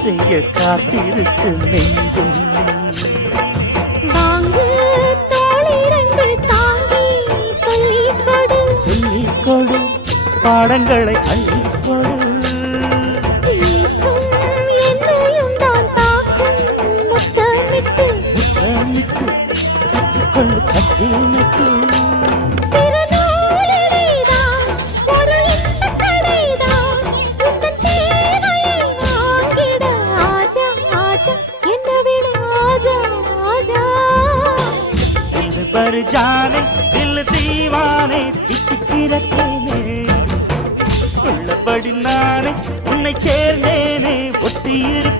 செய்ய காத்திருக்கு நெஞ்சும். வாங்கு தோளிரண்டு தாங்கி சொல்லிக் கொடு, சொல்லிக் கொடு, பாடங்களை அள்ளிக் கொடு. ஏக்கம் என்னையும் தான் தாக்கும், முத்தமிட்டு முத்தமிட்டு கற்றுக்கொள்ளு கட்டில் நட்டு. சிறு நூலிழைதான், ஒரு இன்பக் கடைதான், உந்தன் தேவையை வாங்கிட ஆஜா ஆஜா, என்னை விடு ஆஜா ஆஜா. दिल भर जाने दिल दीवाने தித்திக்கிறேனே, உள்ளபடி நானே உன்னை சேர்ந்தேனே ஒட்டியிரு